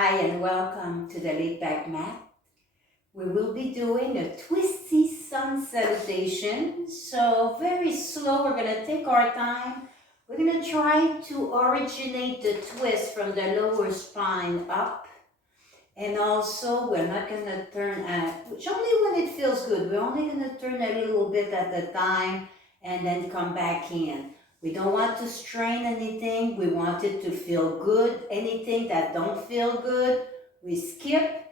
Hi and welcome to the laid back mat. We will be doing a twisty sun salutation. So very slow, we're gonna take our time. We're gonna try to originate the twist from the lower spine up. And also we're not gonna turn which only when it feels good. We're only gonna turn a little bit at a time and then come back in. We don't want to strain anything. We want it to feel good. Anything that don't feel good, we skip.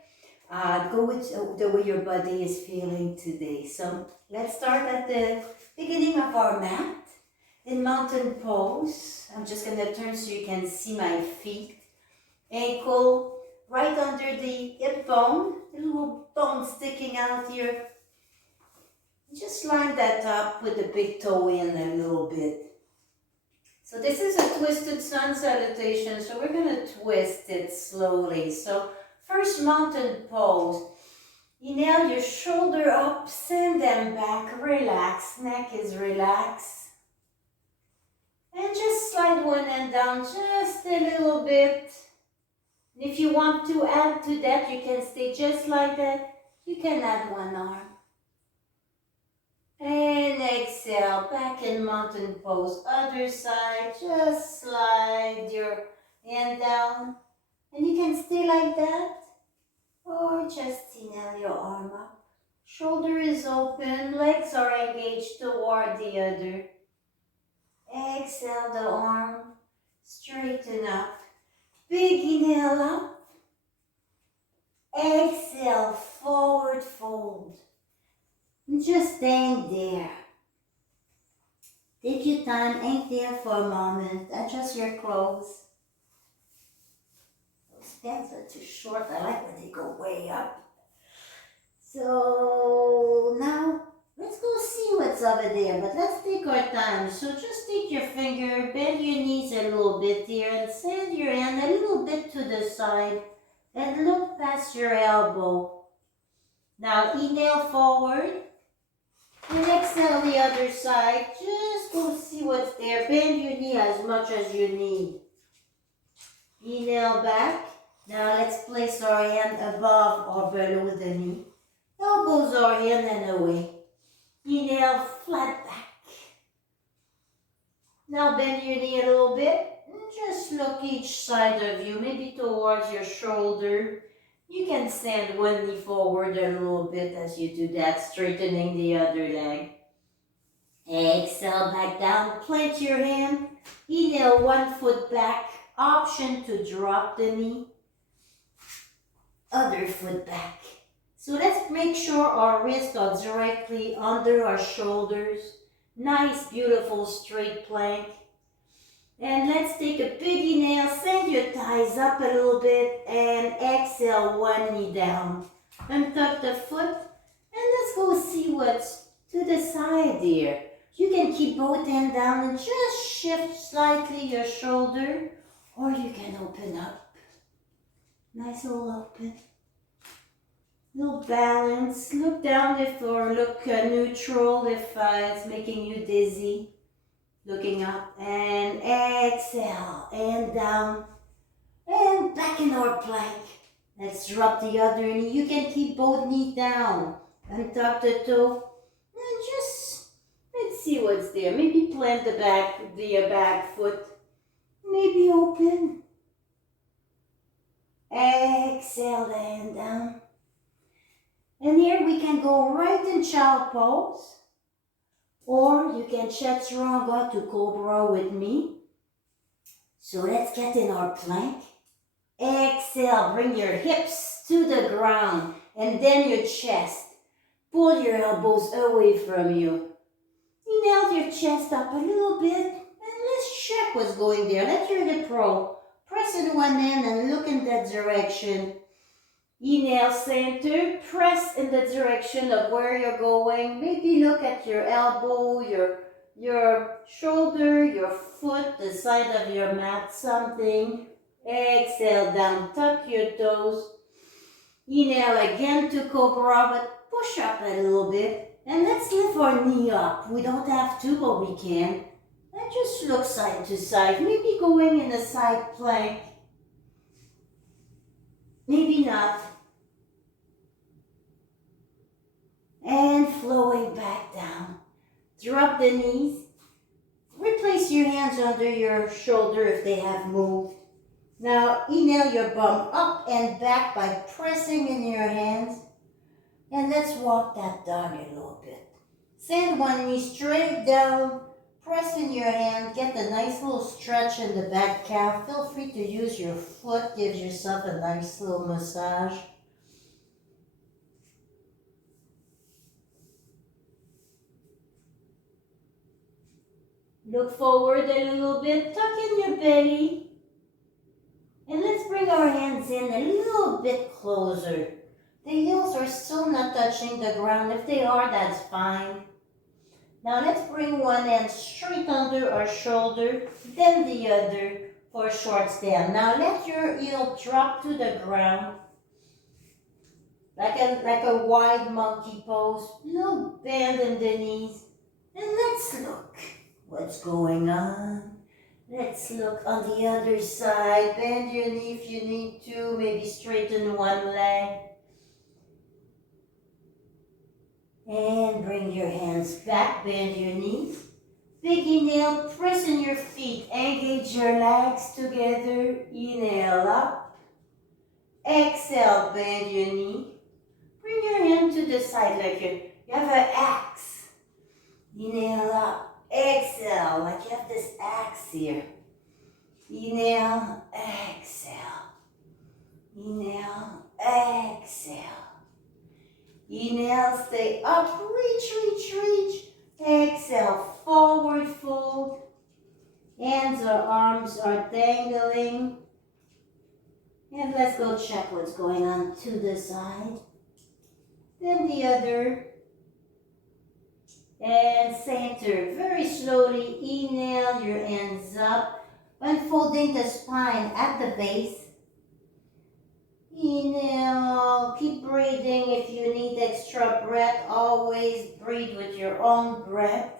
Go with the way your body is feeling today. So let's start at the beginning of our mat in mountain pose. I'm just gonna turn so you can see my feet. Ankle right under the hip bone, a little bone sticking out here. Just line that up with the big toe in a little bit. So this is a twisted sun salutation, so we're going to twist it slowly. So first mountain pose. Inhale your shoulder up, send them back, relax, neck is relaxed. And just slide one end down just a little bit. And if you want to add to that, you can stay just like that. You can add one arm. And exhale, back in mountain pose, other side, just slide your hand down. And you can stay like that, or just inhale your arm up. Shoulder is open, legs are engaged toward the other. Exhale the arm, straighten up. Big inhale up. Exhale, forward fold. Just hang there. Take your time, hang there for a moment. Adjust your clothes. Those pants are too short. I like when they go way up. So now, let's go see what's over there. But let's take our time. So just take your finger, bend your knees a little bit here, and send your hand a little bit to the side. And look past your elbow. Now inhale forward. And exhale the other side. Just go see what's there. Bend your knee as much as you need. Inhale back. Now let's place our hand above or below the knee. Elbows are in and away. Inhale, flat back. Now bend your knee a little bit. And just look each side of you, maybe towards your shoulder. You can stand one knee forward a little bit as you do that, straightening the other leg. Exhale back down, plant your hand. Inhale, one foot back. Option to drop the knee. Other foot back. So let's make sure our wrists are directly under our shoulders. Nice, beautiful, straight plank. And let's take a big inhale, send your thighs up a little bit, and exhale, one knee down. Untuck the foot, and let's go see what's to the side here. You can keep both hands down and just shift slightly your shoulder, or you can open up. Nice little open. Little balance. Look down or look neutral if it's making you dizzy. Looking up and exhale and down and back in our plank. Let's drop the other knee. You can keep both knees down and tuck the toe and just let's see what's there. Maybe plant the back foot. Maybe open. Exhale the hand down. And here we can go right in child pose. Or you can chaturanga to cobra with me. So let's get in our plank. Exhale, bring your hips to the ground and then your chest. Pull your elbows away from you. Inhale your chest up a little bit and let's check what's going there. Let your hip roll. Press in one hand and look in that direction. Inhale, center, press in the direction of where you're going. Maybe look at your elbow, your shoulder, your foot, the side of your mat, something. Exhale down, tuck your toes. Inhale again to cobra, but push up a little bit. And let's lift our knee up. We don't have to, but we can. And just look side to side, maybe going in a side plank. maybe not. And flowing back down. Drop the knees. Replace your hands under your shoulder if they have moved. Now inhale your bum up and back by pressing in your hands. And let's walk that dog a little bit. Send one knee straight down. Press in your hand. Get a nice little stretch in the back calf. Feel free to use your foot. Give yourself a nice little massage. Look forward a little bit. Tuck in your belly. And let's bring our hands in a little bit closer. The heels are still not touching the ground. If they are, that's fine. Now let's bring one hand straight under our shoulder, then the other for a short stand. Now let your heel drop to the ground like a wide monkey pose. Little bend in the knees. And let's look what's going on. Let's look on the other side. Bend your knee if you need to. Maybe straighten one leg. And bring your hands back. Bend your knees. Big inhale. Press in your feet. Engage your legs together. Inhale up. Exhale. Bend your knee. Bring your hand to the side like you have an axe. Inhale up. Exhale, like you have this axe here. Inhale, exhale. Inhale, exhale. Inhale, stay up, reach, reach, reach. Exhale, forward fold. Hands or arms are dangling. And let's go check what's going on to the side. Then the other. And center. Very slowly inhale your hands up. Unfolding the spine at the base. Inhale. Keep breathing. If you need extra breath, always breathe with your own breath.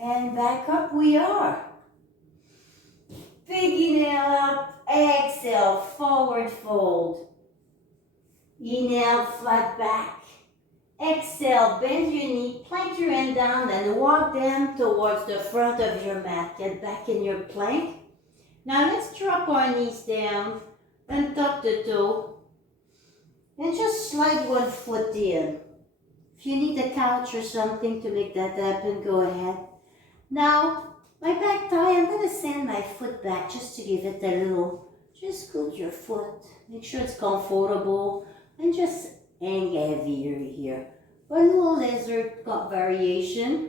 And back up we are. Big inhale up. Exhale. Forward fold. Inhale. Flat back. Exhale, bend your knee, plank your hand down and walk them towards the front of your mat. Get back in your plank. Now let's drop our knees down and tuck the toe. And just slide one foot in. If you need a couch or something to make that happen, go ahead. Now, my back tie, I'm going to send my foot back just to give it a little. Just scoot your foot. Make sure it's comfortable and just hang heavier here. A little lizard variation.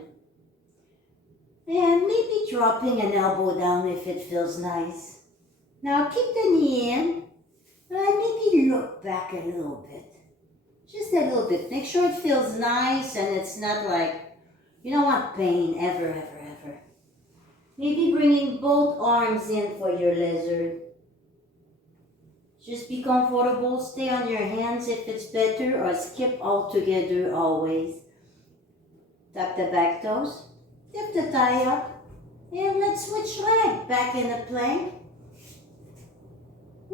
And maybe dropping an elbow down if it feels nice. Now keep the knee in. And maybe look back a little bit. Just a little bit. Make sure it feels nice and it's not like, you don't want pain ever, ever, ever. Maybe bringing both arms in for your lizard. Just be comfortable, stay on your hands if it's better, or skip altogether always. Tuck the back toes, tip the thigh up, and let's switch leg back in the plank.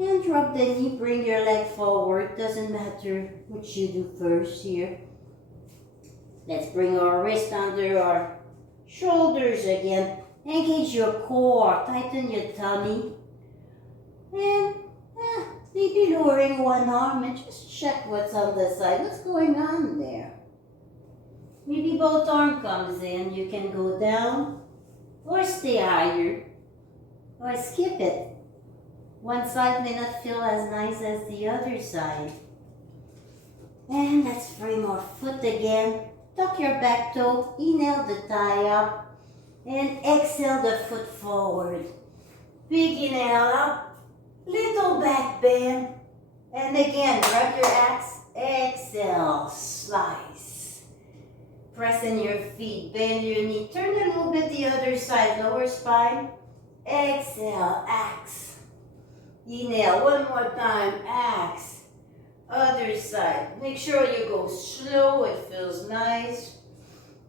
And drop the knee, bring your leg forward, doesn't matter what you do first here. Let's bring our wrist under our shoulders again. Engage your core, tighten your tummy. And maybe lowering one arm and just check what's on the side. What's going on there? Maybe both arm comes in. You can go down or stay higher or skip it. One side may not feel as nice as the other side. And let's bring our foot again. Tuck your back toe. Inhale the thigh up. And exhale the foot forward. Big inhale up. Little back bend. And again, grab your axe. Exhale. Slice. Press in your feet. Bend your knee. Turn a little bit the other side. Lower spine. Exhale. Axe. Inhale. One more time. Axe. Other side. Make sure you go slow. It feels nice.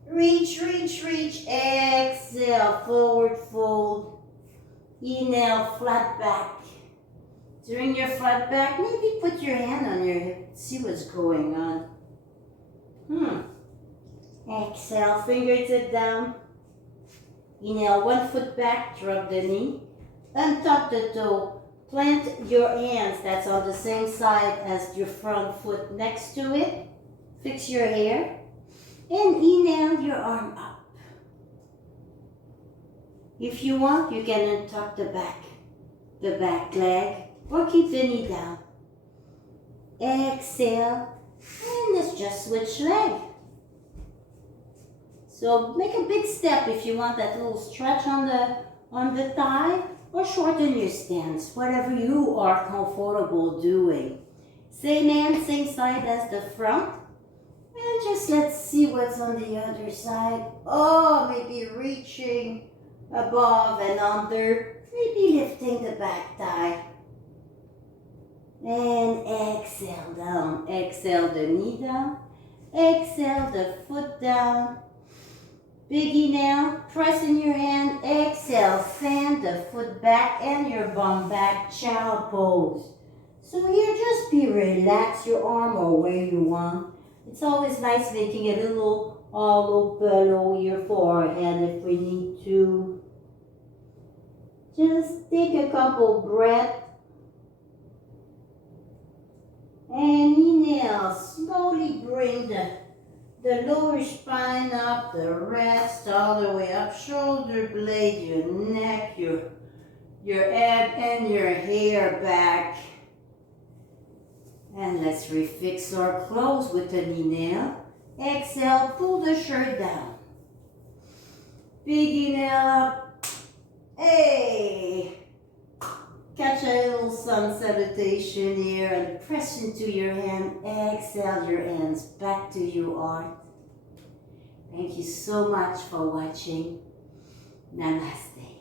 Reach, reach, reach. Exhale. Forward fold. Inhale. Flat back. During your front back, maybe put your hand on your hip, see what's going on. Exhale, fingertip down. Inhale, 1 foot back, drop the knee. Untuck the toe. Plant your hands, that's on the same side as your front foot next to it. Fix your hair. And inhale, your arm up. If you want, you can untuck the back leg, or keep the knee down. Exhale, and let's just switch leg. So make a big step if you want that little stretch on the thigh, or shorten your stance, whatever you are comfortable doing. Same hand, same side as the front. And just let's see what's on the other side. Oh, maybe reaching above and under, maybe lifting the back thigh. And exhale down. Exhale the knee down. Exhale the foot down. Big inhale, press in your hand. Exhale, fan the foot back and your bum back, child pose. So here, just be relaxed, your arm or where you want. It's always nice making a little hollow below your forehead if we need to. Just take a couple breaths. And inhale, slowly bring the lower spine up, the rest all the way up, shoulder blade, your neck, your head and your hair back. And let's refix our clothes with an inhale. Exhale, pull the shirt down. Big inhale up. Hey! Catch a little sun salutation here and press into your hand. Exhale your hands back to your heart. Thank you so much for watching. Namaste.